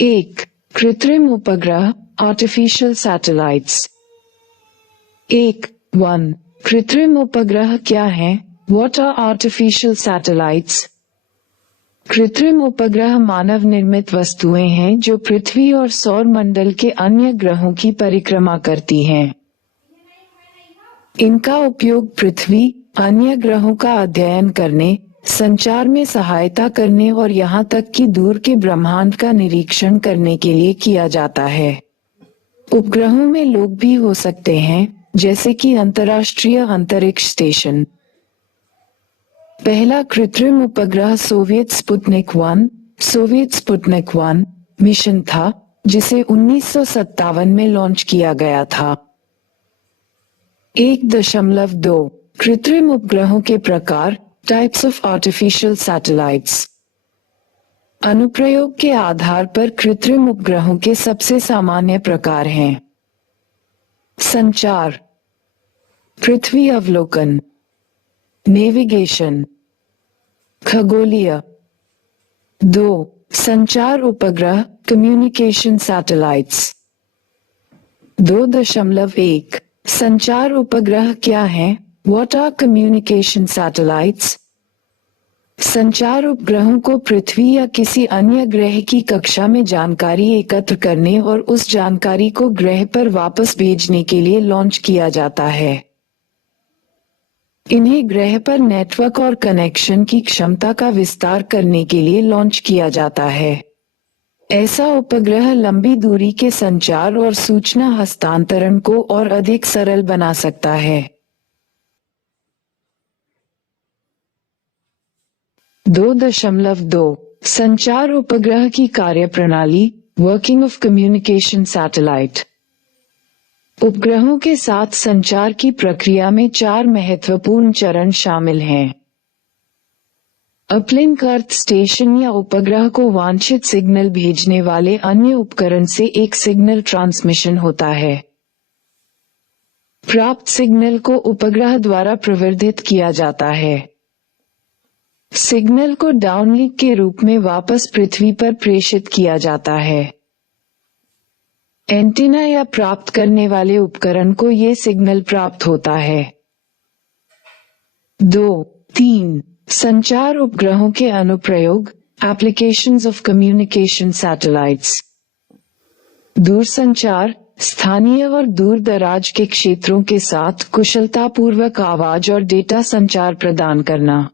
एक, कृत्रिम उपग्रह आर्टिफिशियल सैटेलाइट्स। 1. कृत्रिम उपग्रह क्या हैं? What are artificial satellites? कृत्रिम उपग्रह मानव निर्मित वस्तुएं हैं जो पृथ्वी और सौर मंडल के अन्य ग्रहों की परिक्रमा करती हैं। इनका उपयोग पृथ्वी, अन्य ग्रहों का अध्ययन करने, संचार में सहायता करने और यहाँ तक कि दूर के ब्रह्मांड का निरीक्षण करने के लिए किया जाता है। उपग्रहों में लोग भी हो सकते हैं, जैसे कि अंतर्राष्ट्रीय अंतरिक्ष स्टेशन। पहला कृत्रिम उपग्रह सोवियत स्पुतनिक 1 मिशन था, जिसे 1957 में लॉन्च किया गया था। 1.2 कृत्रिम उपग्रहों के प्रकार टाइप्स ऑफ आर्टिफिशियल सैटेलाइट्स। अनुप्रयोग के आधार पर कृत्रिम उपग्रहों के सबसे सामान्य प्रकार हैं। संचार, पृथ्वी अवलोकन, नेविगेशन, खगोलीय। 2. संचार उपग्रह कम्युनिकेशन सैटेलाइट्स। 2.1 संचार उपग्रह क्या हैं? What are communication satellites? संचार उपग्रहों को पृथ्वी या किसी अन्य ग्रह की कक्षा में जानकारी एकत्र करने और उस जानकारी को ग्रह पर वापस भेजने के लिए लॉन्च किया जाता है। इन्हें ग्रह पर नेटवर्क और कनेक्शन की क्षमता का विस्तार करने के लिए लॉन्च किया जाता है। ऐसा उपग्रह लंबी दूरी के संचार और सूचना हस्तांतरण को और अधिक सरल बना सकता है। 2.2 संचार उपग्रह की कार्यप्रणाली वर्किंग ऑफ कम्युनिकेशन सैटेलाइट। उपग्रहों के साथ संचार की प्रक्रिया में 4 महत्वपूर्ण चरण शामिल हैं। अपलिंक अर्थ स्टेशन या उपग्रह को वांछित सिग्नल भेजने वाले अन्य उपकरण से एक सिग्नल ट्रांसमिशन होता है। प्राप्त सिग्नल को उपग्रह द्वारा प्रवर्धित किया जाता है। सिग्नल को डाउनलिंक के रूप में वापस पृथ्वी पर प्रेषित किया जाता है। एंटीना या प्राप्त करने वाले उपकरण को ये सिग्नल प्राप्त होता है। 2-3 संचार उपग्रहों के अनुप्रयोग एप्लीकेशंस ऑफ कम्युनिकेशन सैटेलाइट्स। दूरसंचार, स्थानीय और दूर दराज के क्षेत्रों के साथ कुशलतापूर्वक आवाज और डेटा संचार प्रदान करना।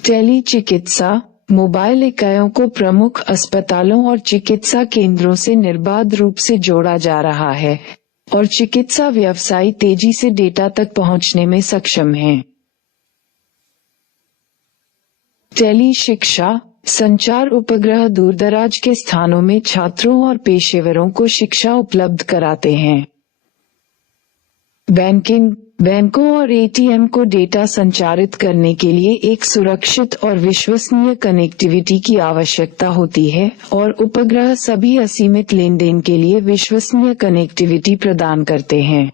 टेली चिकित्सा, मोबाइल इकाइयों को प्रमुख अस्पतालों और चिकित्सा केंद्रों से निर्बाध रूप से जोड़ा जा रहा है और चिकित्सा व्यवसाय तेजी से डेटा तक पहुंचने में सक्षम हैं। टेली शिक्षा, संचार उपग्रह दूरदराज के स्थानों में छात्रों और पेशेवरों को शिक्षा उपलब्ध कराते हैं। बैंकिंग, बैंकों और एटीएम को डेटा संचारित करने के लिए एक सुरक्षित और विश्वसनीय कनेक्टिविटी की आवश्यकता होती है और उपग्रह सभी असीमित लेनदेन के लिए विश्वसनीय कनेक्टिविटी प्रदान करते हैं।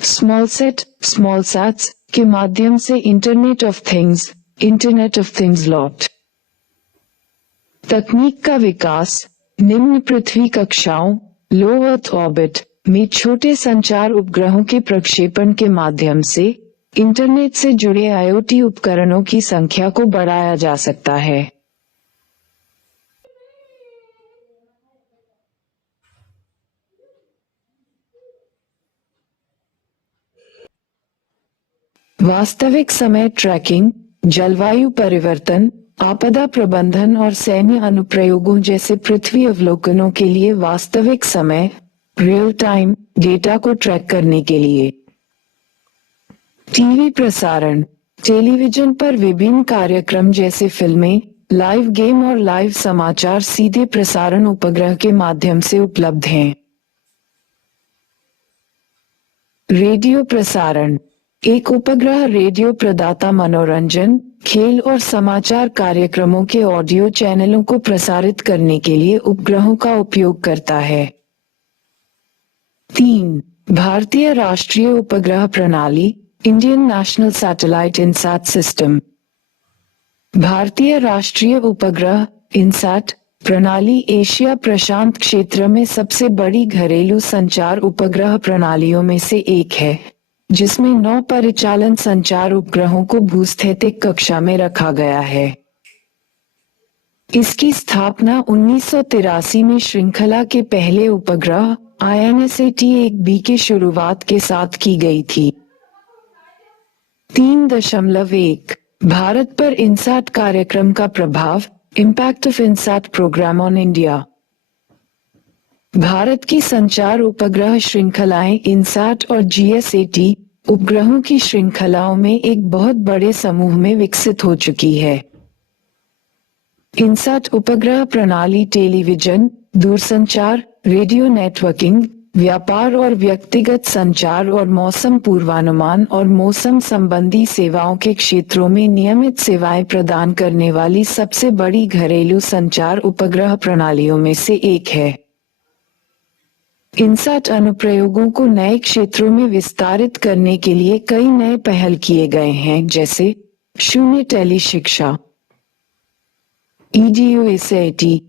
स्मॉलसैट्स के माध्यम से इंटरनेट ऑफ थिंग्स लॉट। तकनीक का विकास निम्न पृथ्वी कक्षाओं लो अर्थ ऑर्बिट में छोटे संचार उपग्रहों के प्रक्षेपण के माध्यम से इंटरनेट से जुड़े आईओटी उपकरणों की संख्या को बढ़ाया जा सकता है। वास्तविक समय ट्रैकिंग, जलवायु परिवर्तन, आपदा प्रबंधन और सैन्य अनुप्रयोगों जैसे पृथ्वी अवलोकनों के लिए वास्तविक समय रियल टाइम डेटा को ट्रैक करने के लिए। टीवी प्रसारण, टेलीविजन पर विभिन्न कार्यक्रम जैसे फिल्में, लाइव गेम और लाइव समाचार सीधे प्रसारण उपग्रह के माध्यम से उपलब्ध हैं। रेडियो प्रसारण, एक उपग्रह रेडियो प्रदाता मनोरंजन, खेल और समाचार कार्यक्रमों के ऑडियो चैनलों को प्रसारित करने के लिए उपग्रहों का उपयोग करता है। 3. भारतीय राष्ट्रीय उपग्रह प्रणाली Indian national satellite INSAT system. भारतीय राष्ट्रीय उपग्रह इनसैट प्रणाली एशिया प्रशांत क्षेत्र में सबसे बड़ी घरेलू संचार उपग्रह प्रणालियों में से एक है, जिसमें 9 परिचालन संचार उपग्रहों को भूस्थैतिक कक्षा में रखा गया है। इसकी स्थापना 1983 में श्रृंखला के पहले उपग्रह INSAT-1B के शुरुआत के साथ की गई थी। 3.1 भारत पर इनसैट कार्यक्रम का प्रभाव, impact of INSAT programme on India. भारत की संचार उपग्रह श्रृंखलाएं इनसैट और GSAT उपग्रहों की श्रृंखलाओं में एक बहुत बड़े समूह में विकसित हो चुकी है। इनसैट उपग्रह प्रणाली टेलीविजन, दूरसंचार, रेडियो नेटवर्किंग, व्यापार और व्यक्तिगत संचार और मौसम पूर्वानुमान और मौसम संबंधी सेवाओं के क्षेत्रों में नियमित सेवाएं प्रदान करने वाली सबसे बड़ी घरेलू संचार उपग्रह प्रणालियों में से एक है। इनसैट अनुप्रयोगों को नए क्षेत्रों में विस्तारित करने के लिए कई नए पहल किए गए हैं, जैसे शून्य टेली शिक्षा, EDUSAT,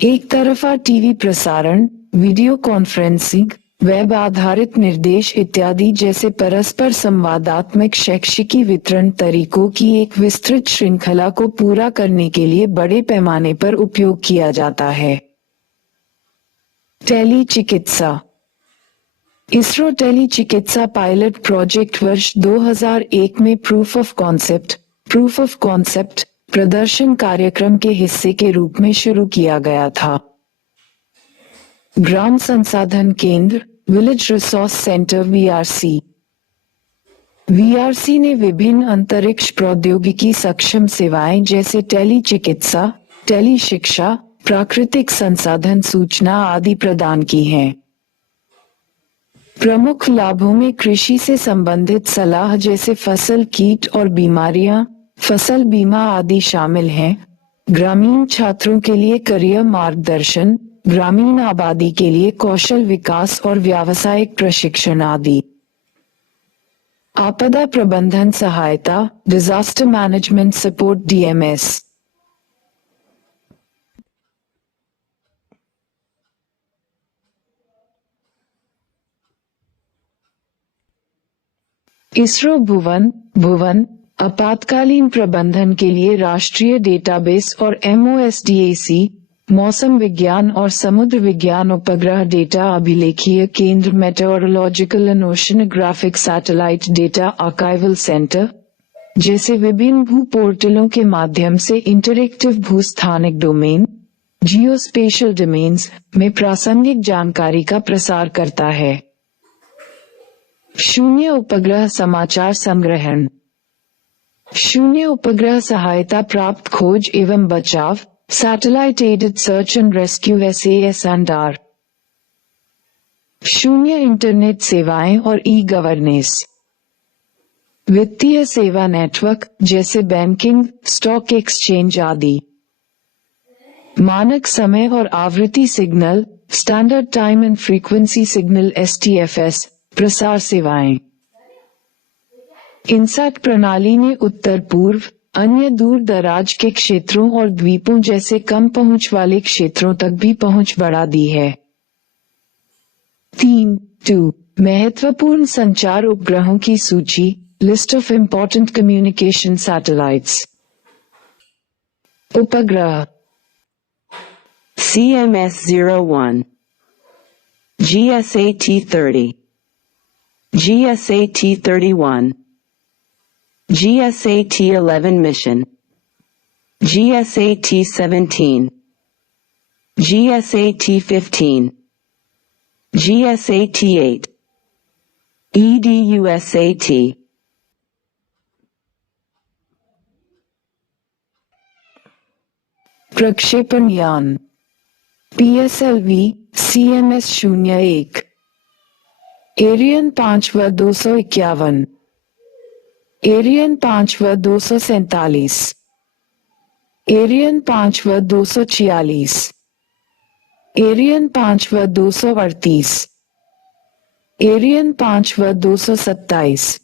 एक तरफा टीवी प्रसारण, वीडियो कॉन्फ्रेंसिंग, वेब आधारित निर्देश इत्यादि जैसे परस्पर संवादात्मक शैक्षिकी वितरण तरीकों की एक विस्तृत श्रृंखला को पूरा करने के लिए बड़े पैमाने पर उपयोग किया जाता है। टेली चिकित्सा इसरो टेली चिकित्सा पायलट प्रोजेक्ट वर्ष 2001 में प्रूफ ऑफ कॉन्सेप्ट प्रदर्शन कार्यक्रम के हिस्से के रूप में शुरू किया गया था। ग्राम संसाधन केंद्र, विलेज रिसोर्स सेंटर VRC ने विभिन्न अंतरिक्ष प्रौद्योगिकी सक्षम सेवाएं जैसे टेली चिकित्सा, टेली शिक्षा, प्राकृतिक संसाधन सूचना आदि प्रदान की हैं। प्रमुख लाभों में कृषि से संबंधित सलाह जैसे फसल, कीट और बीमारियां, फसल बीमा आदि शामिल हैं। ग्रामीण छात्रों के लिए करियर मार्गदर्शन, ग्रामीण आबादी के लिए कौशल विकास और व्यावसायिक प्रशिक्षण आदि। आपदा प्रबंधन सहायता, disaster management support DMS। ISRO Bhuvan आपातकालीन प्रबंधन के लिए राष्ट्रीय डेटाबेस और MOSDAC मौसम विज्ञान और समुद्र विज्ञान उपग्रह डेटा अभिलेखीय केंद्र meteorological and oceanographic satellite data archival centre जैसे विभिन्न भू पोर्टलों के माध्यम से इंटरैक्टिव भूस्थानिक डोमेन जियोस्पेशियल डोमेन्स में प्रासंगिक जानकारी का प्रसार करता है। शून्य उपग्रह समाचार संग्रहण, शून्य उपग्रह सहायता प्राप्त खोज एवं बचाव, satellite aided search and rescue SASR, शून्य इंटरनेट सेवाएं और ई-गवर्नेंस, वित्तीय सेवा नेटवर्क जैसे बैंकिंग, स्टॉक एक्सचेंज आदि, मानक समय और आवृत्ति signal, standard time and frequency signal STFS, प्रसार सेवाएं। इनसैट प्रणाली ने उत्तर पूर्व, अन्य दूर दराज के क्षेत्रों और द्वीपों जैसे कम पहुंच वाले क्षेत्रों तक भी पहुंच बढ़ा दी है। 3.2 महत्वपूर्ण संचार उपग्रहों की सूची, list of important communication satellites. उपग्रह CMS-01, GSAT-30, GSAT-31, GSAT-11 mission, GSAT-17, GSAT-15, GSAT-8, EDUSAT. प्रक्षेपण यान PSLV CMS-01, एरियन 5 व 251, एरियन 5 व 247, एरियन 5 व 246, एरियन 5 व 238, एरियन 5 व 227,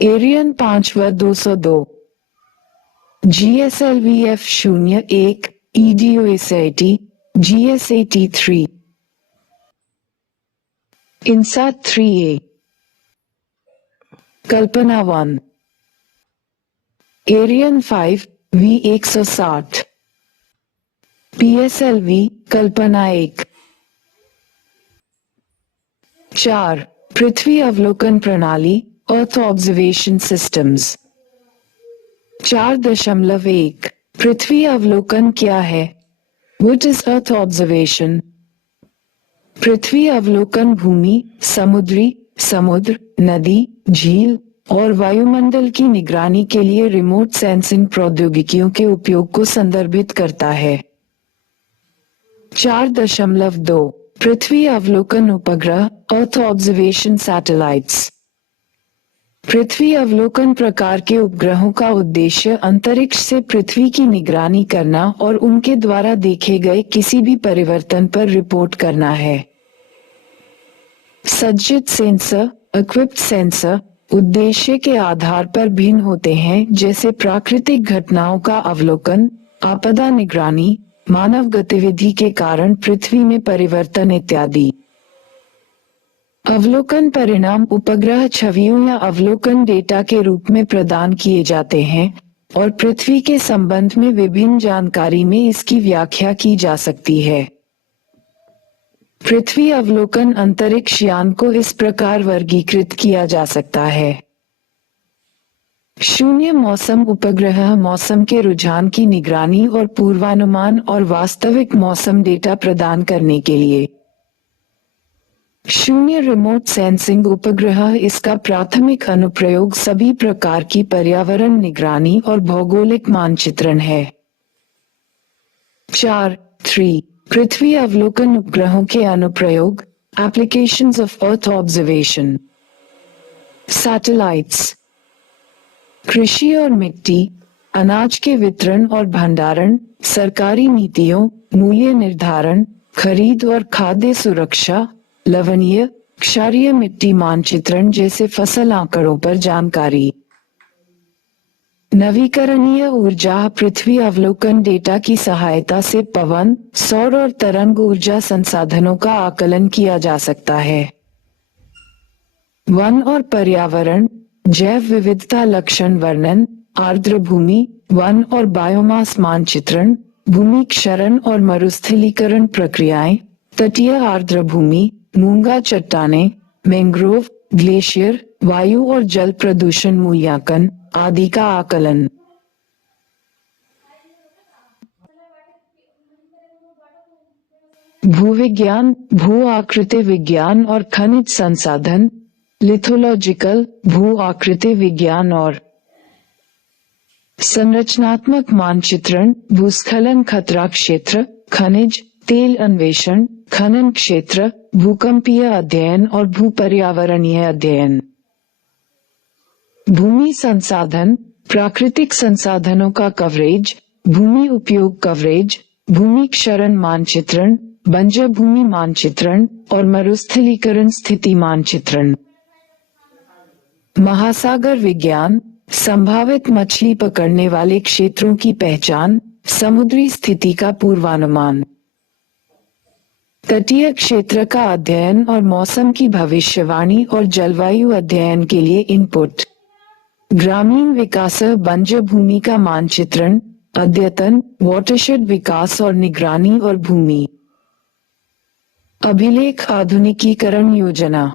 एरियन 5 व 202, GSLV F-01, EDOSAT, GSAT 3, INSAT 3A, Kalpana 1, Arian 5, V160, PSLV, कल्पना 1। 4. पृथ्वी अवलोकन प्रणाली, अर्थ ऑब्जर्वेशन सिस्टम्स। 4.1 पृथ्वी अवलोकन क्या है? What is Earth observation? पृथ्वी अवलोकन भूमि, समुद्र, नदी, झील और वायुमंडल की निगरानी के लिए रिमोट सेंसिंग प्रौद्योगिकियों के उपयोग को संदर्भित करता है। 4.2 पृथ्वी अवलोकन उपग्रह, अर्थ ऑब्जर्वेशन सैटेलाइट्स। पृथ्वी अवलोकन प्रकार के उपग्रहों का उद्देश्य अंतरिक्ष से पृथ्वी की निगरानी करना और उनके द्वारा देखे गए किसी भी परिवर्तन पर रिपोर्ट करना है। सज्जित सेंसर, इक्विप्ड सेंसर उद्देश्य के आधार पर भिन्न होते हैं, जैसे प्राकृतिक घटनाओं का अवलोकन, आपदा निगरानी, मानव गतिविधि के कारण पृथ्वी में परिवर्तन इत्यादि। अवलोकन परिणाम उपग्रह छवियों या अवलोकन डेटा के रूप में प्रदान किए जाते हैं और पृथ्वी के संबंध में विभिन्न जानकारी में इसकी व्याख्या की जा सकती है। पृथ्वी अवलोकन अंतरिक्ष यान को इस प्रकार वर्गीकृत किया जा सकता है। शून्य मौसम उपग्रह मौसम के रुझान की निगरानी और पूर्वानुमान और वास्तविक मौसम डेटा प्रदान करने के लिए। शून्य रिमोट सेंसिंग उपग्रह इसका प्राथमिक अनुप्रयोग सभी प्रकार की पर्यावरण निगरानी और भौगोलिक मानचित्रण है। 4.3 पृथ्वी अवलोकन उपग्रहों के अनुप्रयोग, applications of earth observation. Satellites, कृषि और मिट्टी, अनाज के वितरण और भंडारण, सरकारी नीतियों, मूल्य निर्धारण, खरीद और खाद्य सुरक्षा, लवणीय, क्षारीय मिट्टी मानचित्रण जैसे फसल आंकड़ों पर जानकारी। नवीकरणीय ऊर्जा पृथ्वी अवलोकन डेटा की सहायता से पवन, सौर और तरंग ऊर्जा संसाधनों का आकलन किया जा सकता है। वन और पर्यावरण, जैव विविधता लक्षण वर्णन, आर्द्र भूमि, वन और बायोमास मानचित्रण, भूमि क्षरण और मरुस्थलीकरण प्रक्रियाएं, तटीय आर्द्र भूमि, मूंगा चट्टानें, मैंग्रोव, ग्लेशियर, वायु और जल प्रदूषण मूल्यांकन आदि का आकलन। भूविज्ञान, भू आकृति विज्ञान और खनिज संसाधन, लिथोलॉजिकल, भू आकृति विज्ञान और संरचनात्मक मानचित्रण, भूस्खलन खतरा क्षेत्र, खनिज तेल अन्वेषण, खनन क्षेत्र, भूकंपीय अध्ययन और भूपर्यावरणीय अध्ययन। भूमि संसाधन, प्राकृतिक संसाधनों का कवरेज, भूमि उपयोग कवरेज, भूमि क्षरण मानचित्रण, बंजर भूमि मानचित्रण और मरुस्थलीकरण स्थिति मानचित्रण। महासागर विज्ञान, संभावित मछली पकड़ने वाले क्षेत्रों की पहचान, समुद्री स्थिति का पूर्वानुमान। तटीय क्षेत्र का अध्ययन और मौसम की भविष्यवाणी और जलवायु अध्ययन के लिए इनपुट। ग्रामीण विकास, बंजर भूमि का मानचित्रण, अद्यतन, वाटरशेड विकास और निगरानी और भूमि अभिलेख आधुनिकीकरण योजना।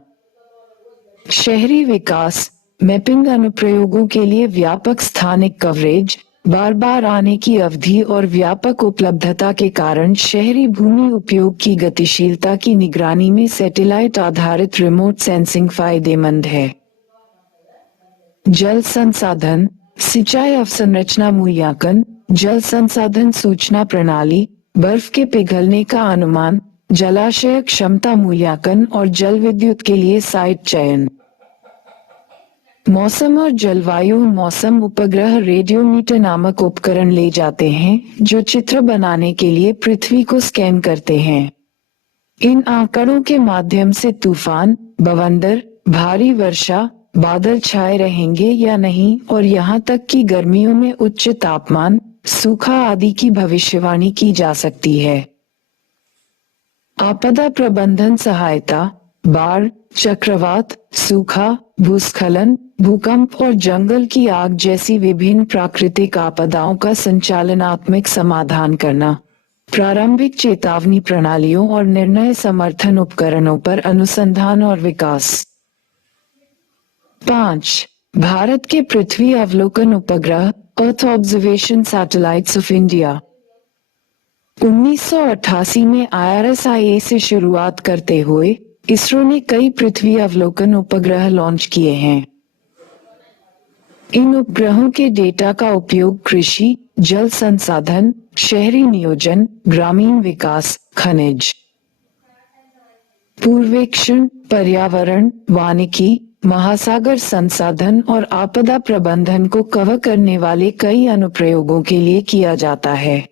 शहरी विकास, मैपिंग अनुप्रयोगों के लिए व्यापक स्थानिक कवरेज, बार बार आने की अवधि और व्यापक उपलब्धता के कारण शहरी भूमि उपयोग की गतिशीलता की निगरानी में सैटेलाइट आधारित रिमोट सेंसिंग फायदेमंद है। जल संसाधन, सिंचाई अवसंरचना मूल्यांकन, जल संसाधन सूचना प्रणाली, बर्फ के पिघलने का अनुमान, जलाशय क्षमता मूल्यांकन और जल विद्युत के लिए साइट चयन। मौसम और जलवायु मौसम उपग्रह रेडियोमीटर नामक उपकरण ले जाते हैं जो चित्र बनाने के लिए पृथ्वी को स्कैन करते हैं। इन आंकड़ों के माध्यम से तूफान, बवंडर, भारी वर्षा, बादल छाए रहेंगे या नहीं और यहाँ तक कि गर्मियों में उच्च तापमान, सूखा आदि की भविष्यवाणी की जा सकती है। आपदा प्रबंधन सहायता बाढ़, चक्रवात, सूखा, भूस्खलन, भूकंप और जंगल की आग जैसी विभिन्न प्राकृतिक आपदाओं का संचालनात्मक समाधान करना। प्रारंभिक चेतावनी प्रणालियों और निर्णय समर्थन उपकरणों पर अनुसंधान और विकास। 5. भारत के पृथ्वी अवलोकन उपग्रह earth observation satellites of India. 1988 में IRSIA से शुरुआत करते हुए इसरो ने कई पृथ्वी अवलोकन उपग्रह लॉन्च किए हैं। इन उपग्रहों के डेटा का उपयोग कृषि, जल संसाधन, शहरी नियोजन, ग्रामीण विकास, खनिज पूर्वेक्षण, पर्यावरण, वानिकी, महासागर संसाधन और आपदा प्रबंधन को कवर करने वाले कई अनुप्रयोगों के लिए किया जाता है।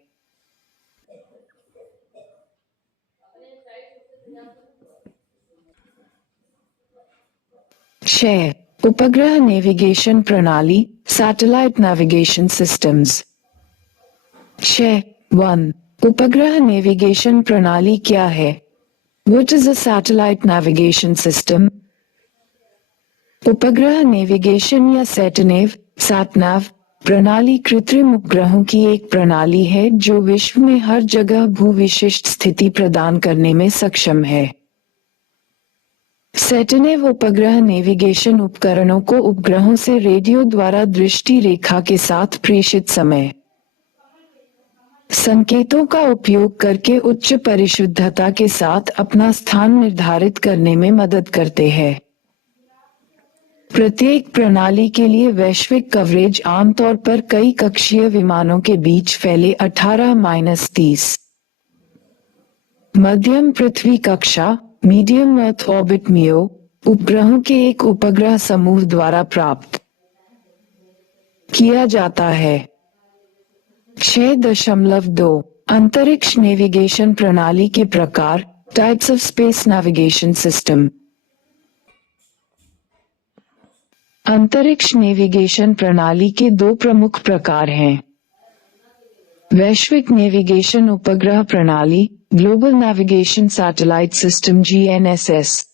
छह, उपग्रह नेविगेशन प्रणाली सैटेलाइट नेविगेशन सिस्टम्स। 1. उपग्रह नेविगेशन प्रणाली क्या है? What is a satellite navigation system? उपग्रह नेविगेशन या सैटनेव सैटनाव प्रणाली कृत्रिम उपग्रहों की एक प्रणाली है जो विश्व में हर जगह भू-विशिष्ट स्थिति प्रदान करने में सक्षम है। सैटनेव उपग्रह नेविगेशन उपकरणों को उपग्रहों से रेडियो द्वारा दृष्टि रेखा के साथ प्रेषित समय संकेतों का उपयोग करके उच्च परिशुद्धता के साथ अपना स्थान निर्धारित करने में मदद करते हैं। प्रत्येक प्रणाली के लिए वैश्विक कवरेज आमतौर पर कई कक्षीय विमानों के बीच फैले 18-30 मध्यम पृथ्वी कक्षा मीडियम अर्थ ऑर्बिट मियो उपग्रहों के एक उपग्रह समूह द्वारा प्राप्त किया जाता है। 6.2 अंतरिक्ष नेविगेशन प्रणाली के प्रकार types of space navigation system. अंतरिक्ष नेविगेशन प्रणाली के दो प्रमुख प्रकार हैं। वैश्विक नेविगेशन उपग्रह प्रणाली global navigation satellite system GNSS।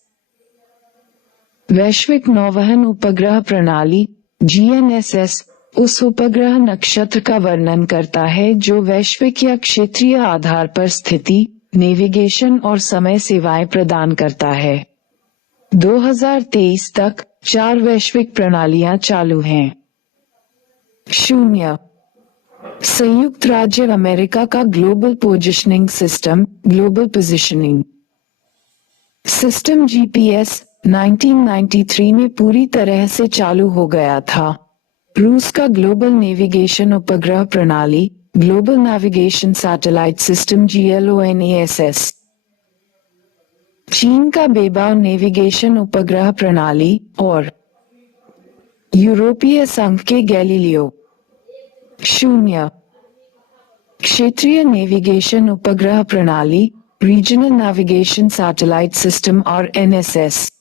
वैश्विक नौवहन उपग्रह प्रणाली GNSS उस उपग्रह नक्षत्र का वर्णन करता है जो वैश्विक या क्षेत्रीय आधार पर स्थिति, नेविगेशन और समय सेवाएं प्रदान करता है। 2023 तक 4 वैश्विक प्रणालियां चालू हैं। 0. संयुक्त राज्य अमेरिका का global positioning system global positioning system GPS 1993 में पूरी तरह से चालू हो गया था। रूस का ग्लोबल नेविगेशन उपग्रह प्रणाली global navigation satellite system GLONASS। चीन का बेबाव नेविगेशन उपग्रह प्रणाली और यूरोपीय संघ के गैलीलियो। 0. क्षेत्रीय नेविगेशन उपग्रह प्रणाली regional navigation satellite system RNSS।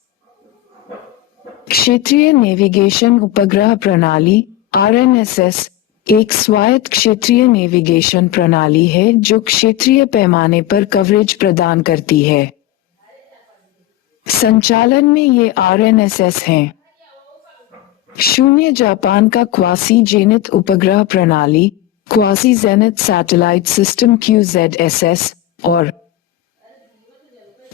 क्षेत्रीय नेविगेशन उपग्रह प्रणाली RNSS एक स्वायत्त क्षेत्रीय नेविगेशन प्रणाली है जो क्षेत्रीय पैमाने पर कवरेज प्रदान करती है। संचालन में ये RNSS हैं। 0. जापान का क्वासी जेनिथ उपग्रह प्रणाली quasi zenith satellite system QZSS और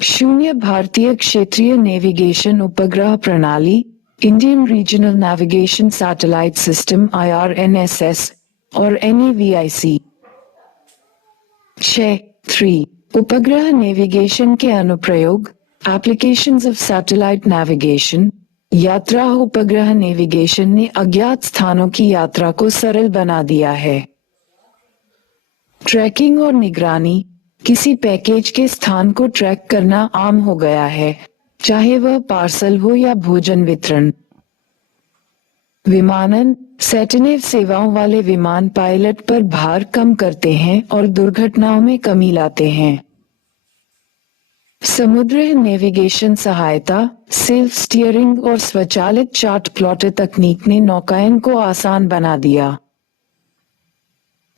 0. भारतीय क्षेत्रीय नेविगेशन उपग्रह प्रणाली Indian regional navigation satellite system IRNSS और NAVIC। 3. उपग्रह नेविगेशन के अनुप्रयोग एप्लीकेशंस ऑफ सैटेलाइट नेविगेशन यात्रा उपग्रह नेविगेशन ने अज्ञात स्थानों की यात्रा को सरल बना दिया है। ट्रैकिंग और निगरानी किसी पैकेज के स्थान को ट्रैक करना आम हो गया है, चाहे वह पार्सल हो या भोजन वितरण। विमानन सैटेनेव सेवाओं वाले विमान पायलट पर भार कम करते हैं और दुर्घटनाओं में कमी लाते हैं। समुद्री नेविगेशन सहायता सेल्फ स्टीयरिंग और स्वचालित चार्ट प्लॉटर तकनीक ने नौकायन को आसान बना दिया।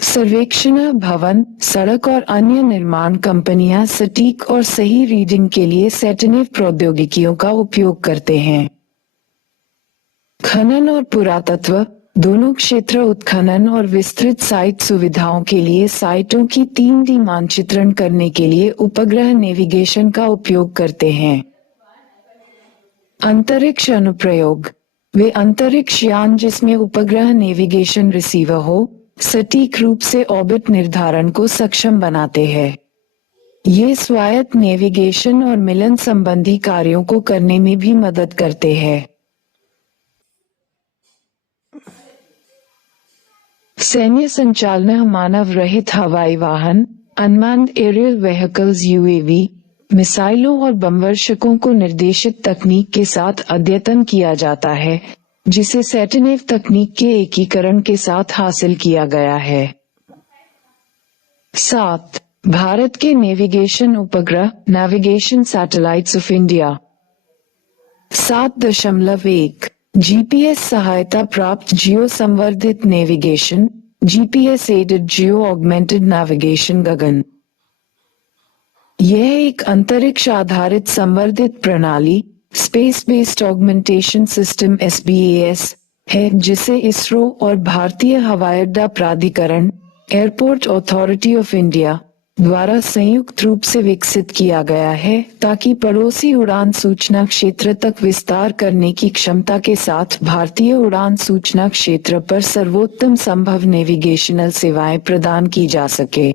सर्वेक्षण भवन, सड़क और अन्य निर्माण कंपनियां सटीक और सही रीडिंग के लिए सैटेनिव प्रौद्योगिकियों का उपयोग करते हैं। खनन और पुरातत्व दोनों क्षेत्र उत्खनन और विस्तृत साइट सुविधाओं के लिए साइटों की 3D मानचित्रण करने के लिए उपग्रह नेविगेशन का उपयोग करते हैं। अंतरिक्ष अनुप्रयोग वे अंतरिक्ष यान जिसमें उपग्रह नेविगेशन रिसीवर हो, सटीक रूप से ऑर्बिट निर्धारण को सक्षम बनाते हैं। ये स्वायत्त नेविगेशन और मिलन संबंधी कार्यों को करने में भी मदद करते हैं। सैन्य संचालन मानव रहित हवाई वाहन, अनमैन्ड एरियल व्हीकल्स UAV, मिसाइलों और बमवर्षकों को निर्देशित तकनीक के साथ अद्यतन किया जाता है, जिसे सैटेनिव तकनीक के एकीकरण के साथ हासिल किया गया है। 7. भारत के नेविगेशन उपग्रह navigation satellites of India. 7.1 GPS सहायता प्राप्त जियो संवर्धित navigation GPS aided geo augmented navigation GAGAN. यह एक अंतरिक्ष आधारित संवर्धित प्रणाली space based augmentation system SBAS है, जिसे इसरो और भारतीय हवाई अड्डा प्राधिकरण एयरपोर्ट अथॉरिटी ऑफ इंडिया द्वारा संयुक्त रूप से विकसित किया गया है, ताकि पड़ोसी उड़ान सूचना क्षेत्र तक विस्तार करने की क्षमता के साथ भारतीय उड़ान सूचना क्षेत्र पर सर्वोत्तम संभव नेविगेशनल सेवाएं प्रदान की जा सके।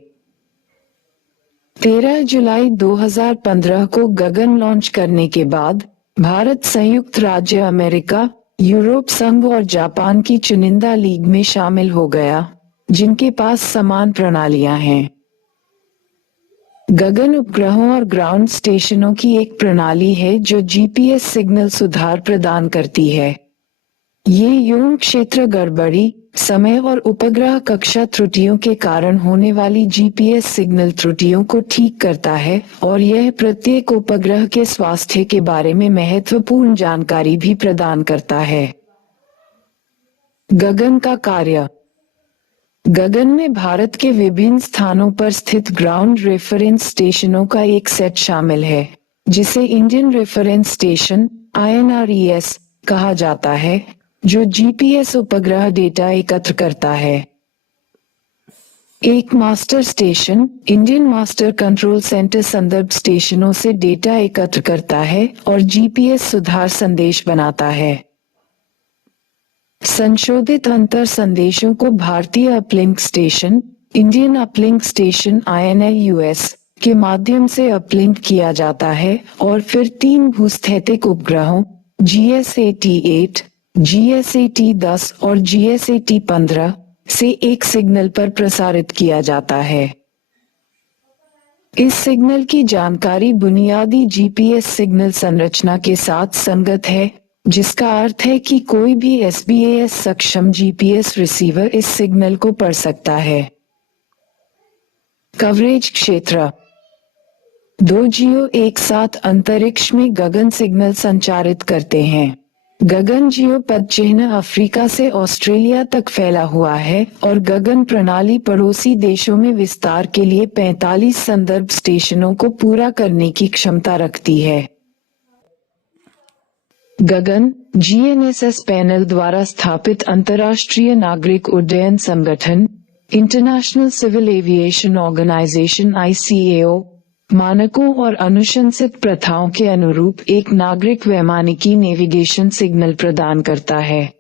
13 जुलाई 2015 को गगन लॉन्च करने के बाद भारत संयुक्त राज्य अमेरिका, यूरोप संघ और जापान की चुनिंदा लीग में शामिल हो गया, जिनके पास समान प्रणालियां हैं। गगन उपग्रहों और ग्राउंड स्टेशनों की एक प्रणाली है जो GPS सिग्नल सुधार प्रदान करती है। ये यौन क्षेत्र गड़बड़ी, समय और उपग्रह कक्षा त्रुटियों के कारण होने वाली GPS सिग्नल त्रुटियों को ठीक करता है और यह प्रत्येक उपग्रह के स्वास्थ्य के बारे में महत्वपूर्ण जानकारी भी प्रदान करता है। गगन का कार्य। गगन में भारत के विभिन्न स्थानों पर स्थित ग्राउंड रेफरेंस स्टेशनों का एक सेट शामिल है, जिसे इंडियन रेफरेंस स्टेशन INRES कहा जाता है, जो GPS उपग्रह डेटा एकत्र करता है। एक master station Indian master control centre संदर्भ स्टेशनों से डेटा एकत्र करता है और GPS सुधार संदेश बनाता है। संशोधित अंतर संदेशों को भारतीय uplink station Indian uplink station INLUS के माध्यम से अपलिंक किया जाता है और फिर 3 भूस्थैतिक उपग्रहों GSAT-8, GSAT-10 और GSAT-15 से एक सिग्नल पर प्रसारित किया जाता है। इस सिग्नल की जानकारी बुनियादी GPS सिग्नल संरचना के साथ संगत है, जिसका अर्थ है कि कोई भी SBAS सक्षम GPS रिसीवर इस सिग्नल को पढ़ सकता है। कवरेज क्षेत्र। 2 जियो एक साथ अंतरिक्ष में गगन सिग्नल संचारित करते हैं। गगन जियो पद चिह्न अफ्रीका से ऑस्ट्रेलिया तक फैला हुआ है और गगन प्रणाली पड़ोसी देशों में विस्तार के लिए 45 संदर्भ स्टेशनों को पूरा करने की क्षमता रखती है। गगन GNSS पैनल द्वारा स्थापित अंतर्राष्ट्रीय नागरिक उड्डयन संगठन international civil aviation organisation ICAO मानकों और अनुशंसित प्रथाओं के अनुरूप एक नागरिक वैमानिकी नेविगेशन सिग्नल प्रदान करता है।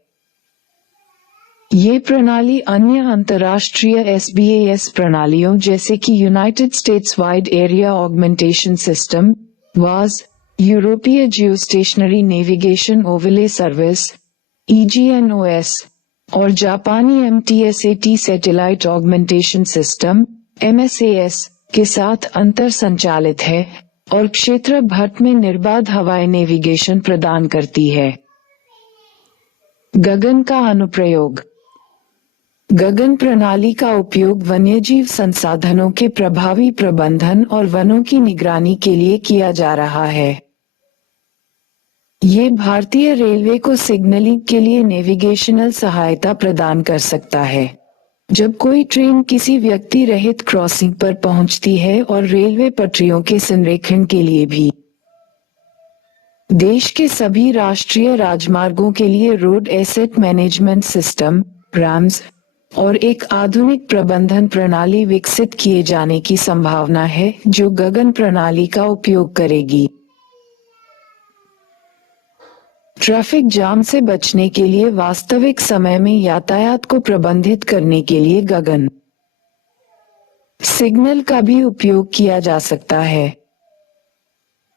ये प्रणाली अन्य अंतर्राष्ट्रीय SBAS प्रणालियों जैसे कि United states wide area augmentation system WAAS, यूरोपीय geostationary navigation overlay service EGNOS और जापानी MTSAT satellite augmentation system MSAS के साथ अंतर संचालित है और क्षेत्र भर में निर्बाध हवाई नेविगेशन प्रदान करती है। गगन का अनुप्रयोग। गगन प्रणाली का उपयोग वन्यजीव संसाधनों के प्रभावी प्रबंधन और वनों की निगरानी के लिए किया जा रहा है। ये भारतीय रेलवे को सिग्नलिंग के लिए नेविगेशनल सहायता प्रदान कर सकता है। जब कोई ट्रेन किसी व्यक्ति रहित क्रॉसिंग पर पहुंचती है और रेलवे पटरियों के संरेखण के लिए भी। देश के सभी राष्ट्रीय राजमार्गों के लिए road asset management system RAMS और एक आधुनिक प्रबंधन प्रणाली विकसित किए जाने की संभावना है जो गगन प्रणाली का उपयोग करेगी। ट्रैफिक जाम से बचने के लिए वास्तविक समय में यातायात को प्रबंधित करने के लिए गगन सिग्नल का भी उपयोग किया जा सकता है।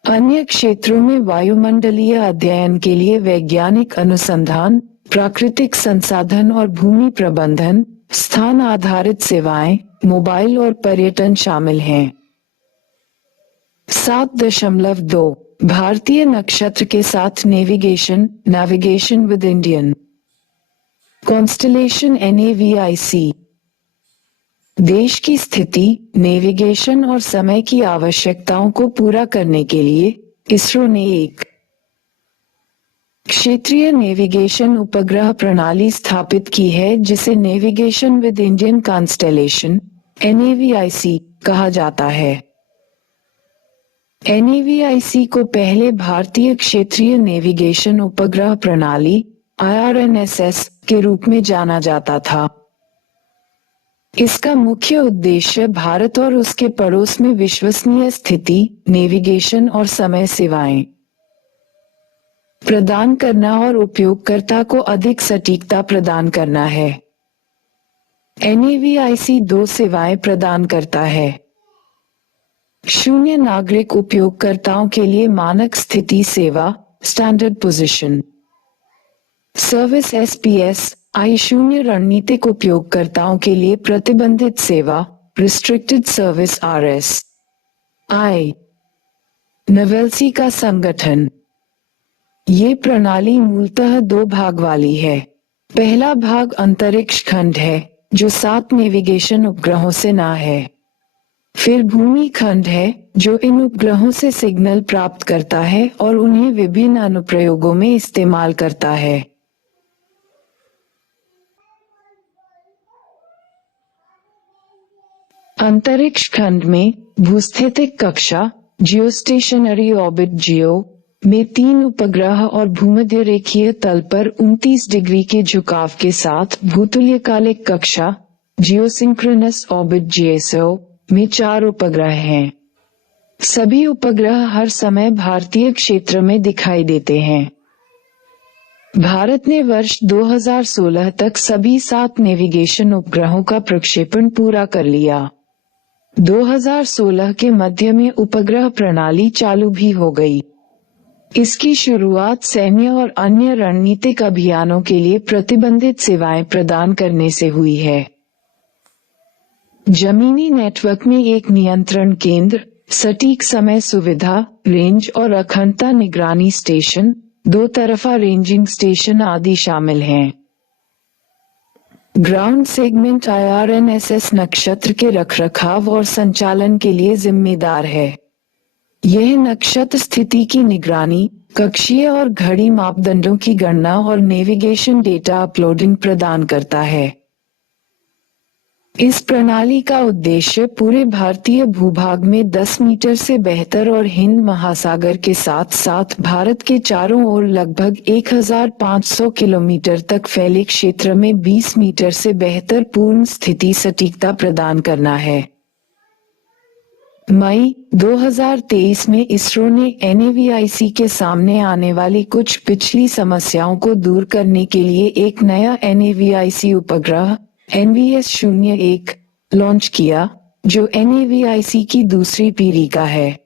अन्य क्षेत्रों में वायुमंडलीय अध्ययन के लिए वैज्ञानिक अनुसंधान, प्राकृतिक संसाधन और भूमि प्रबंधन, स्थान आधारित सेवाएं, मोबाइल और पर्यटन शामिल हैं। 7.2 भारतीय नक्षत्र के साथ navigation with Indian constellation NAVIC। देश की स्थिति, नेविगेशन और समय की आवश्यकताओं को पूरा करने के लिए इसरो ने एक क्षेत्रीय नेविगेशन उपग्रह प्रणाली स्थापित की है जिसे navigation with Indian constellation NAVIC कहा जाता है। NAVIC को पहले भारतीय क्षेत्रीय नेविगेशन उपग्रह प्रणाली IRNSS के रूप में जाना जाता था। इसका मुख्य उद्देश्य भारत और उसके पड़ोस में विश्वसनीय स्थिति, नेविगेशन और समय सेवाएं प्रदान करना और उपयोगकर्ता को अधिक सटीकता प्रदान करना है। NAVIC 2 सेवाएं प्रदान करता है। 0 नागरिक उपयोगकर्ताओं के लिए मानक स्थिति सेवा standard position service SPS I0 रणनीतिक उपयोगकर्ताओं के लिए प्रतिबंधित सेवा रिस्ट्रिक्टेड सर्विस RSI नवेल्सी का संगठन। ये प्रणाली मूलतः 2 भाग वाली है। पहला भाग अंतरिक्ष खंड है जो 7 नेविगेशन उपग्रहों से ना है। फिर भूमि खंड है जो इन उपग्रहों से सिग्नल प्राप्त करता है और उन्हें विभिन्न अनुप्रयोगों में इस्तेमाल करता है। अंतरिक्ष खंड में भूस्थितिक कक्षा जियोस्टेशनरी ऑर्बिट जियो में 3 उपग्रह और भूमध्य रेखीय तल पर 29 डिग्री के झुकाव के साथ भूतुल्यकालिक कक्षा जियोसिंक्रोनस ऑर्बिट GSO में 4 उपग्रह हैं। सभी उपग्रह हर समय भारतीय क्षेत्र में दिखाई देते हैं। भारत ने वर्ष 2016 तक सभी 7 नेविगेशन उपग्रहों का प्रक्षेपण पूरा कर लिया। 2016 के मध्य में उपग्रह प्रणाली चालू भी हो गई। इसकी शुरुआत सैन्य और अन्य रणनीतिक अभियानों के लिए प्रतिबंधित सेवाएं प्रदान करने से हुई है। जमीनी नेटवर्क में एक नियंत्रण केंद्र, सटीक समय सुविधा, रेंज और अखंडता निगरानी स्टेशन, 2 तरफा रेंजिंग स्टेशन आदि शामिल हैं। ग्राउंड सेगमेंट IRNSS नक्षत्र के रखरखाव और संचालन के लिए जिम्मेदार है। यह नक्षत्र स्थिति की निगरानी, कक्षीय और घड़ी मापदंडों की गणना और नेविगेशन डेटा अपलोडिंग प्रदान करता है। इस प्रणाली का उद्देश्य पूरे भारतीय भूभाग में 10 मीटर से बेहतर और हिंद महासागर के साथ साथ भारत के चारों ओर लगभग 1500 किलोमीटर तक फैले क्षेत्र में 20 मीटर से बेहतर पूर्ण स्थिति सटीकता प्रदान करना है। मई 2023 में इसरो ने NAVIC के सामने आने वाली कुछ पिछली समस्याओं को दूर करने के लिए एक नया NAVIC उपग्रह NVS-01 लॉन्च किया, जो NAVIC की दूसरी पीढ़ी का है।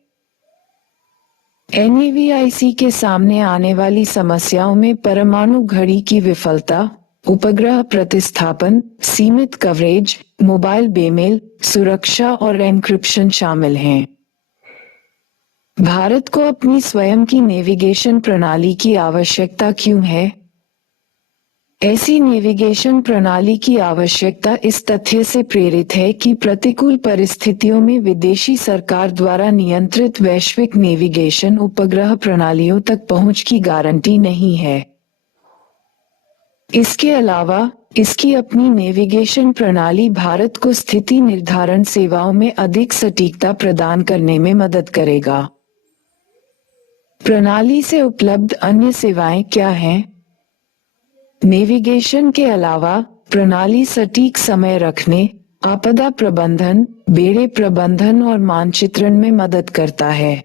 NAVIC के सामने आने वाली समस्याओं में परमाणु घड़ी की विफलता, उपग्रह प्रतिस्थापन, सीमित कवरेज, मोबाइल बेमेल, सुरक्षा और एन्क्रिप्शन शामिल हैं। भारत को अपनी स्वयं की नेविगेशन प्रणाली की आवश्यकता क्यों है? ऐसी नेविगेशन प्रणाली की आवश्यकता इस तथ्य से प्रेरित है कि प्रतिकूल परिस्थितियों में विदेशी सरकार द्वारा नियंत्रित वैश्विक नेविगेशन उपग्रह प्रणालियों तक पहुंच की गारंटी नहीं है। इसके अलावा इसकी अपनी नेविगेशन प्रणाली भारत को स्थिति निर्धारण सेवाओं में अधिक सटीकता प्रदान करने में मदद करेगा। प्रणाली से उपलब्ध अन्य सेवाएं क्या हैं? नेविगेशन के अलावा प्रणाली सटीक समय रखने, आपदा प्रबंधन, बेड़े प्रबंधन और मानचित्रण में मदद करता है।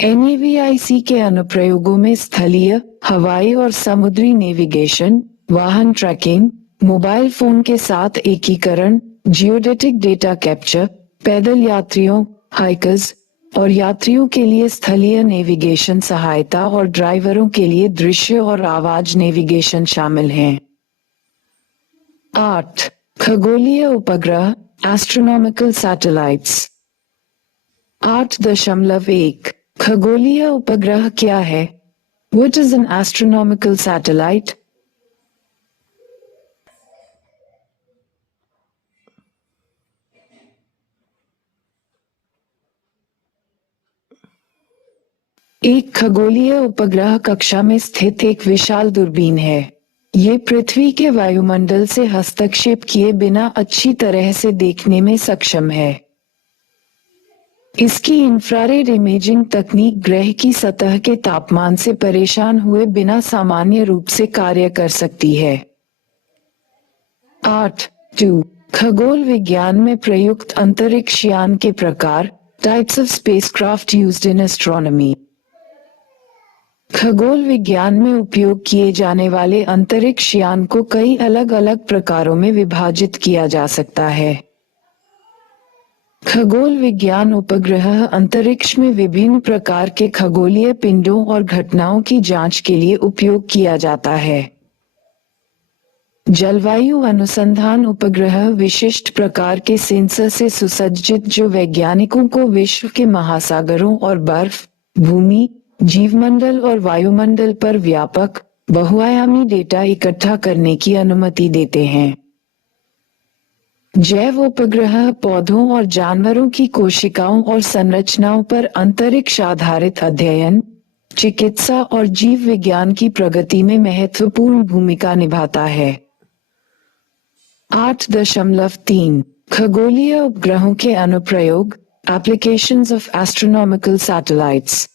NAVIC के अनुप्रयोगों में स्थलीय, हवाई और समुद्री नेविगेशन, वाहन ट्रैकिंग, मोबाइल फोन के साथ एकीकरण, जियोडेटिक डेटा कैप्चर, पैदल यात्रियों, हाइकर्स और यात्रियों के लिए स्थलीय नेविगेशन सहायता और ड्राइवरों के लिए दृश्य और आवाज नेविगेशन शामिल हैं। 8. खगोलीय उपग्रह एस्ट्रोनॉमिकल सैटेलाइट्स। 8.1 खगोलीय उपग्रह क्या है? What is an astronomical satellite? एक खगोलीय उपग्रह कक्षा में स्थित एक विशाल दूरबीन है। ये पृथ्वी के वायुमंडल से हस्तक्षेप किए बिना अच्छी तरह से देखने में सक्षम है। इसकी इंफ्रारेड इमेजिंग तकनीक ग्रह की सतह के तापमान से परेशान हुए बिना सामान्य रूप से कार्य कर सकती है। 8.2 खगोल विज्ञान में प्रयुक्त अंतरिक्ष यान के प्रकार, types of spacecraft used in astronomy. खगोल विज्ञान में उपयोग किए जाने वाले अंतरिक्ष यान को कई अलग अलग प्रकारों में विभाजित किया जा सकता है। खगोल विज्ञान उपग्रह अंतरिक्ष में विभिन्न प्रकार के खगोलीय पिंडों और घटनाओं की जांच के लिए उपयोग किया जाता है। जलवायु अनुसंधान उपग्रह विशिष्ट प्रकार के सेंसर से सुसज्जित जो वैज्ञानिकों को विश्व के महासागरों और बर्फ, भूमि, जीवमंडल और वायुमंडल पर व्यापक, बहुआयामी डेटा इकट्ठा करने की अनुमति देते हैं। जैव उपग्रह पौधों और जानवरों की कोशिकाओं और संरचनाओं पर अंतरिक्ष आधारित अध्ययन, चिकित्सा और जीव विज्ञान की प्रगति में महत्वपूर्ण भूमिका निभाता है। 8.3 खगोलीय उपग्रहों के अनुप्रयोग, एप्लीकेशंस ऑफ एस्ट्रोनॉमिकल सैटेलाइट्स।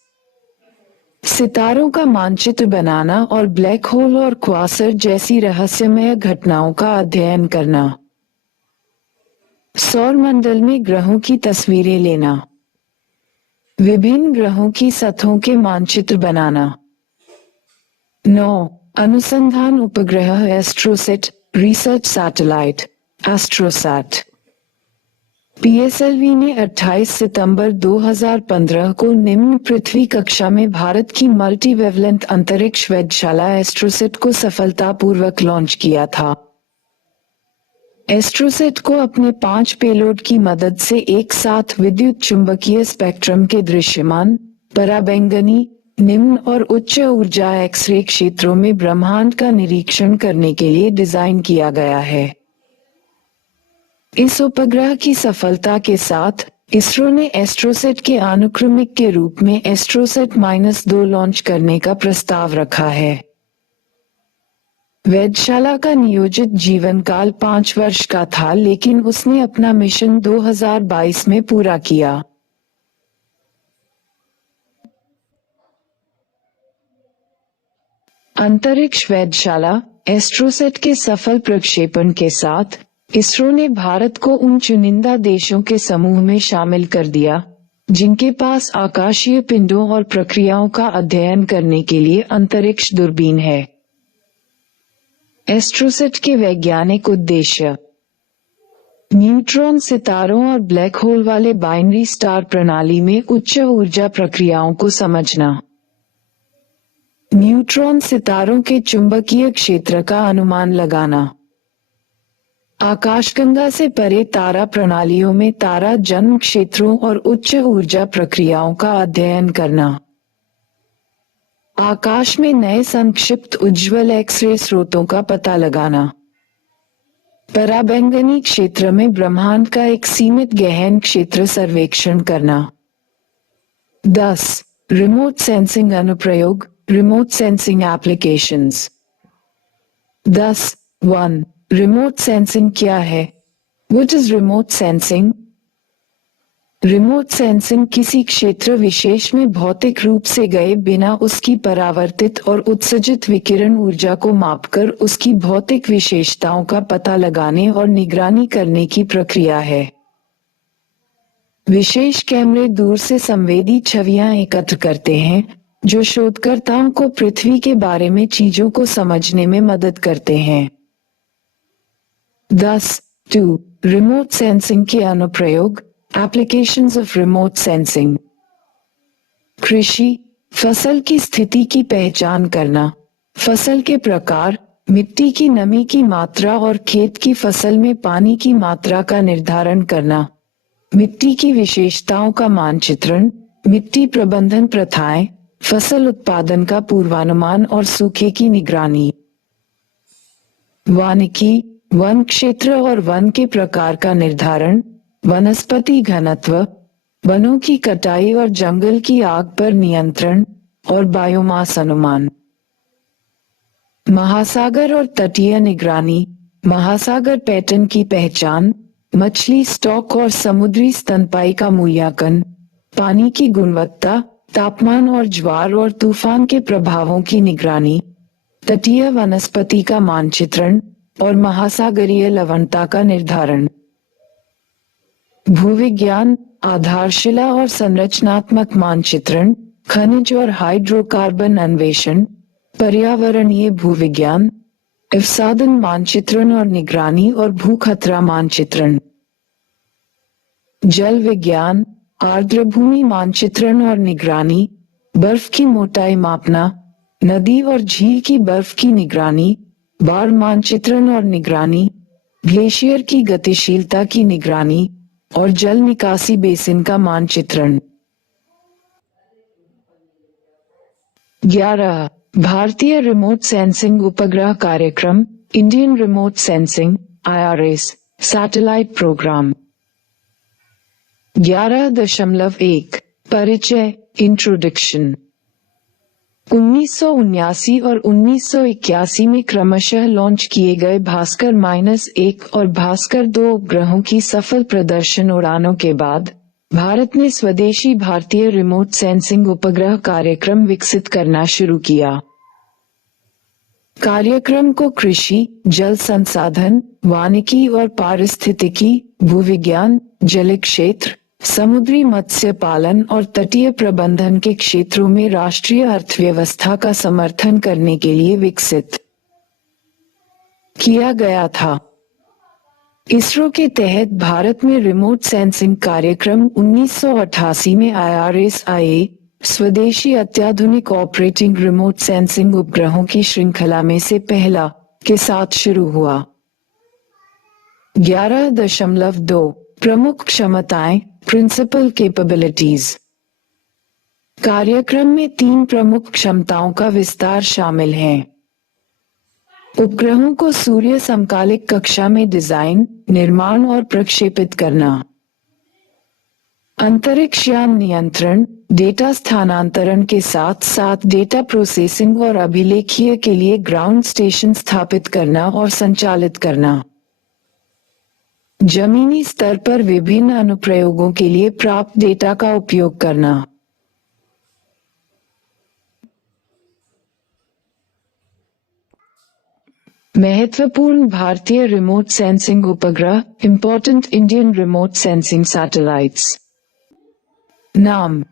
सितारों का मानचित्र बनाना और ब्लैक होल और क्वासर जैसी रहस्यमय घटनाओं का अध्ययन करना। सौर मंडल में ग्रहों की तस्वीरें लेना। विभिन्न ग्रहों की सतहों के मानचित्र बनाना। 9. अनुसंधान उपग्रह AstroSat, research satellite, AstroSat. PSLV ने 28 सितंबर 2015 को निम्न पृथ्वी कक्षा में भारत की मल्टी वेवलेंथ अंतरिक्ष वेधशाला एस्ट्रोसेट को सफलतापूर्वक लॉन्च किया था। एस्ट्रोसेट को अपने 5 पेलोड की मदद से एक साथ विद्युत चुंबकीय स्पेक्ट्रम के दृश्यमान, पराबैंगनी, निम्न और उच्च ऊर्जा एक्स-रे क्षेत्रों में ब्रह्मांड का निरीक्षण करने के लिए डिजाइन किया गया है। इस उपग्रह की सफलता के साथ इसरो ने एस्ट्रोसेट के अनुक्रमिक के रूप में एस्ट्रोसेट-2 लॉन्च करने का प्रस्ताव रखा है। वेधशाला का नियोजित जीवन काल 5 वर्ष का था, लेकिन उसने अपना मिशन 2022 में पूरा किया। अंतरिक्ष वेधशाला एस्ट्रोसेट के सफल प्रक्षेपण के साथ इसरो ने भारत को उन चुनिंदा देशों के समूह में शामिल कर दिया जिनके पास आकाशीय पिंडों और प्रक्रियाओं का अध्ययन करने के लिए अंतरिक्ष दूरबीन है। एस्ट्रोसेट के वैज्ञानिक उद्देश्य: न्यूट्रॉन सितारों और ब्लैक होल वाले बाइनरी स्टार प्रणाली में उच्च ऊर्जा प्रक्रियाओं को समझना, न्यूट्रॉन सितारों के चुंबकीय क्षेत्र का अनुमान लगाना, आकाशगंगा से परे तारा प्रणालियों में तारा जन्म क्षेत्रों और उच्च ऊर्जा प्रक्रियाओं का अध्ययन करना, आकाश में नए संक्षिप्त उज्ज्वल एक्स-रे स्रोतों का पता लगाना, पराबैंगनी क्षेत्र में ब्रह्मांड का एक सीमित गहन क्षेत्र सर्वेक्षण करना। 10. रिमोट सेंसिंग अनुप्रयोग, remote sensing applications. 10.1 remote sensing क्या है? What is remote sensing? Remote sensing किसी क्षेत्र विशेष में भौतिक रूप से गए बिना उसकी परावर्तित और उत्सर्जित विकिरण ऊर्जा को मापकर उसकी भौतिक विशेषताओं का पता लगाने और निगरानी करने की प्रक्रिया है। विशेष कैमरे दूर से संवेदी छवियां एकत्र करते हैं जो शोधकर्ताओं को पृथ्वी के बारे में चीजों को समझने में मदद करते हैं। 10.2 रिमोट सेंसिंग के अनुप्रयोग एप्लीकेशंस ऑफ रिमोट सेंसिंग। कृषि, फसल की स्थिति की पहचान करना, फसल के प्रकार, मिट्टी की नमी की मात्रा और खेत की फसल में पानी की मात्रा का निर्धारण करना, मिट्टी की विशेषताओं का मानचित्रण, मिट्टी प्रबंधन प्रथाएं, फसल उत्पादन का पूर्वानुमान और सूखे की निगरानी। वानिकी, वन क्षेत्र और वन के प्रकार का निर्धारण, वनस्पति घनत्व, वनों की कटाई और जंगल की आग पर नियंत्रण और बायोमास अनुमान। महासागर और तटीय निगरानी, महासागर पैटर्न की पहचान, मछली स्टॉक और समुद्री स्तनपाई का मूल्यांकन, पानी की गुणवत्ता, तापमान और ज्वार और तूफान के प्रभावों की निगरानी, तटीय वनस्पति का मानचित्रण और महासागरीय लवणता का निर्धारण। भूविज्ञान, आधारशिला और संरचनात्मक मानचित्रण, खनिज और हाइड्रोकार्बन अन्वेषण, पर्यावरणीय भूविज्ञान, अवसादन मानचित्रण और निगरानी और भूखतरा मानचित्रण। जल विज्ञान, आर्द्रभूमि मानचित्रण और निगरानी, बर्फ की मोटाई मापना, नदी और झील की बर्फ की निगरानी, बाढ़ मानचित्रण और निगरानी, ग्लेशियर की गतिशीलता की निगरानी और जल निकासी बेसिन का मानचित्रण। 11 भारतीय रिमोट सेंसिंग उपग्रह कार्यक्रम Indian remote sensing IRS satellite programme. 11.1 परिचय इंट्रोडक्शन। 1979 और 1981 में क्रमशः लॉन्च किए गए भास्कर-1 और भास्कर-2 उपग्रहों की सफल प्रदर्शन उड़ानों के बाद भारत ने स्वदेशी भारतीय रिमोट सेंसिंग उपग्रह कार्यक्रम विकसित करना शुरू किया। कार्यक्रम को कृषि, जल संसाधन, वानिकी और पारिस्थितिकी, भूविज्ञान, जल क्षेत्र, समुद्री मत्स्य पालन और तटीय प्रबंधन के क्षेत्रों में राष्ट्रीय अर्थव्यवस्था का समर्थन करने के लिए विकसित किया गया था। इसरो के तहत भारत में रिमोट सेंसिंग कार्यक्रम 1988 में IRS-IA स्वदेशी अत्याधुनिक ऑपरेटिंग रिमोट सेंसिंग उपग्रहों की श्रृंखला में से पहला के साथ शुरू हुआ। 11.2 प्रमुख क्षमताएं प्रिंसिपल कैपेबिलिटीज। कार्यक्रम में 3 प्रमुख क्षमताओं का विस्तार शामिल है। उपग्रहों को सूर्य समकालिक कक्षा में डिजाइन, निर्माण और प्रक्षेपित करना। अंतरिक्ष यान नियंत्रण, डेटा स्थानांतरण के साथ साथ डेटा प्रोसेसिंग और अभिलेखीय के लिए ग्राउंड स्टेशन स्थापित करना और संचालित करना। जमीनी स्तर पर विभिन्न अनुप्रयोगों के लिए प्राप्त डेटा का उपयोग करना। महत्वपूर्ण भारतीय रिमोट सेंसिंग उपग्रह important Indian remote sensing satellites. नाम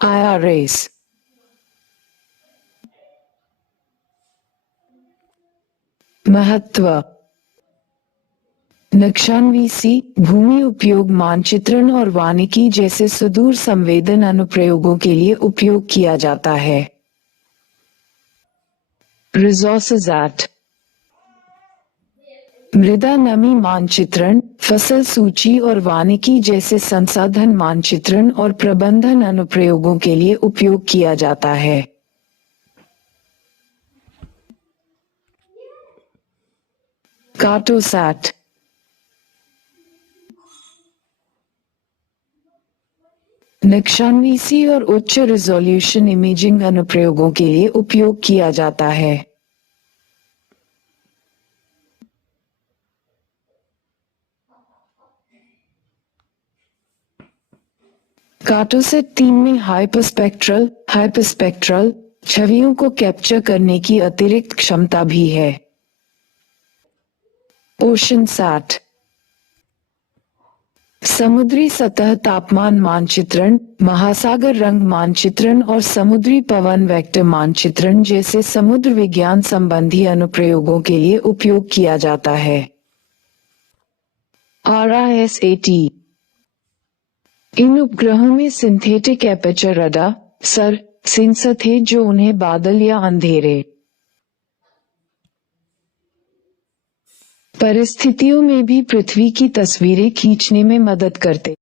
IRS। महत्व नक्शानवीसी, भूमि उपयोग मानचित्रण और वानिकी जैसे सुदूर संवेदन अनुप्रयोगों के लिए उपयोग किया जाता है। रिसोर्सेज एक्ट, मृदा नमी मानचित्रण, फसल सूची और वानिकी जैसे संसाधन मानचित्रण और प्रबंधन अनुप्रयोगों के लिए उपयोग किया जाता है। नक्शानवीसी और उच्च रिजोल्यूशन इमेजिंग अनुप्रयोगों के लिए उपयोग किया जाता है। कार्टोसेट 3 में हाइपरस्पेक्ट्रल छवियों को कैप्चर करने की अतिरिक्त क्षमता भी है। ओशनसैट समुद्री सतह तापमान मानचित्रण, महासागर रंग मानचित्रण और समुद्री पवन वेक्टर मानचित्रण जैसे समुद्र विज्ञान संबंधी अनुप्रयोगों के लिए उपयोग किया जाता है। RISAT इन उपग्रहों में सिंथेटिक एपर्चर रडार सेंसर थे जो उन्हें बादल या अंधेरे परिस्थितियों में भी पृथ्वी की तस्वीरें खींचने में मदद करते।